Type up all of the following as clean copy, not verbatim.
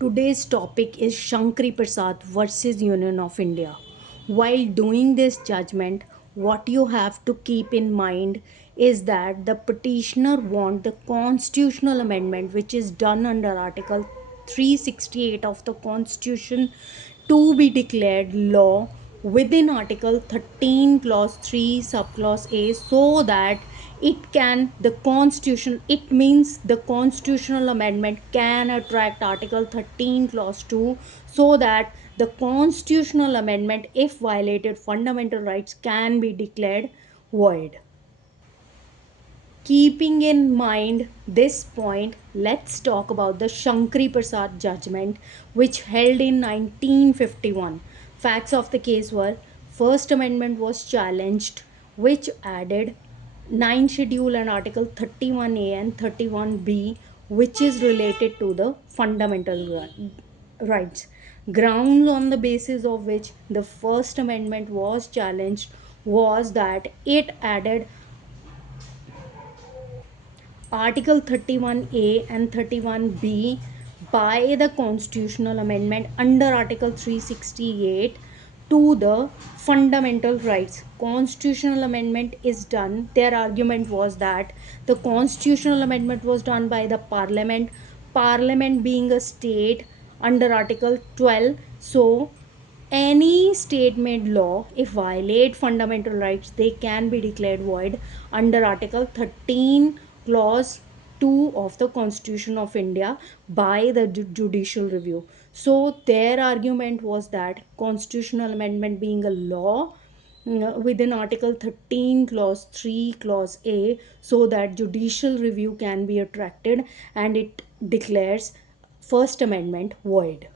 Today's topic is Shankari Prasad versus Union of India. While doing this judgment, what you have to keep in mind is that the petitioner want the constitutional amendment which is done under Article 368 of the Constitution to be declared law within Article 13 clause 3 subclause A, so that the constitution, it means the constitutional amendment can attract Article 13 clause 2, so that the constitutional amendment, if violated fundamental rights, can be declared void. Keeping in mind this point, let's talk about the Shankari Prasad judgment, which held in 1951. Facts of the case were: First Amendment was challenged, which added 9 schedule and Article 31A and 31B, which is related to the fundamental rights. Grounds on the basis of which the First Amendment was challenged was that it added Article 31A and 31B by the constitutional amendment under Article 368 to the fundamental rights. Constitutional amendment is done. Their argument was that the constitutional amendment was done by the parliament being a state under Article 12. So any state made law, if violate fundamental rights, they can be declared void under Article 13 clause 2 of the Constitution of India by the judicial review. So their argument was that constitutional amendment being a law within Article 13 clause 3 clause A, so that judicial review can be attracted and it declares First Amendment void.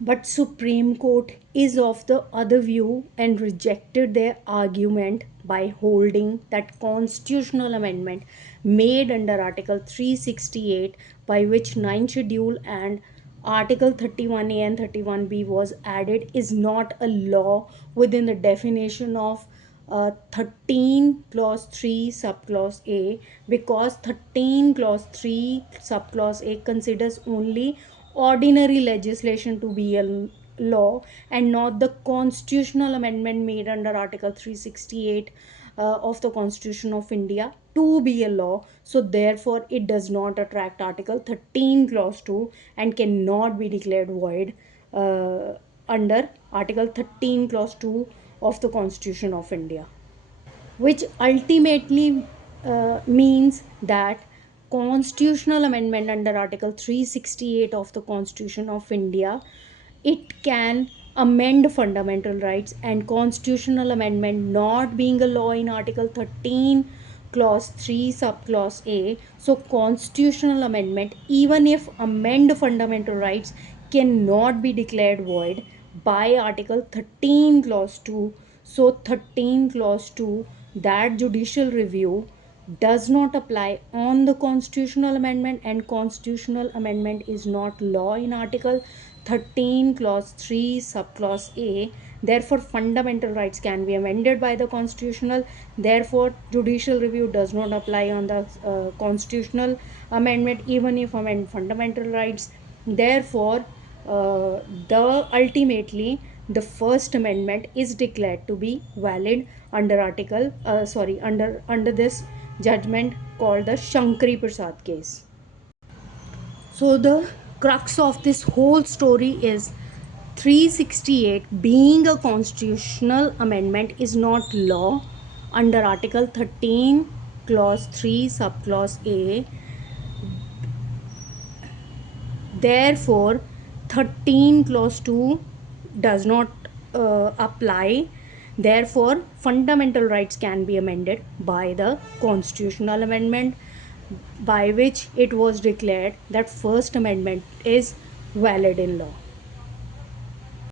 But Supreme Court is of the other view and rejected their argument by holding that constitutional amendment made under Article 368, by which 9th schedule and Article 31A and 31B was added, is not a law within the definition of 13 clause 3 subclause A, because 13 clause 3 subclause A considers only ordinary legislation to be a law and not the constitutional amendment made under Article 368 of the Constitution of India to be a law. So therefore it does not attract Article 13 clause 2 and cannot be declared void under Article 13 clause 2 of the Constitution of India, which ultimately means that constitutional amendment under Article 368 of the Constitution of India, it can amend fundamental rights, and constitutional amendment not being a law in Article 13 clause 3 subclause A, so constitutional amendment, even if amend fundamental rights, cannot be declared void by Article 13 clause 2. So 13 clause 2, that judicial review does not apply on the constitutional amendment, and constitutional amendment is not law in Article 13 clause 3 subclause A. Therefore fundamental rights can be amended by the constitutional. Therefore judicial review does not apply on the constitutional amendment even if amend fundamental rights. Therefore the ultimately the First Amendment is declared to be valid under under this judgment called the Shankari Prasad case. So the crux of this whole story is 368 being a constitutional amendment is not law under Article 13 clause 3 subclause A. Therefore 13 clause 2 does not apply. Therefore fundamental rights can be amended by the constitutional amendment, by which it was declared that First Amendment is valid in law.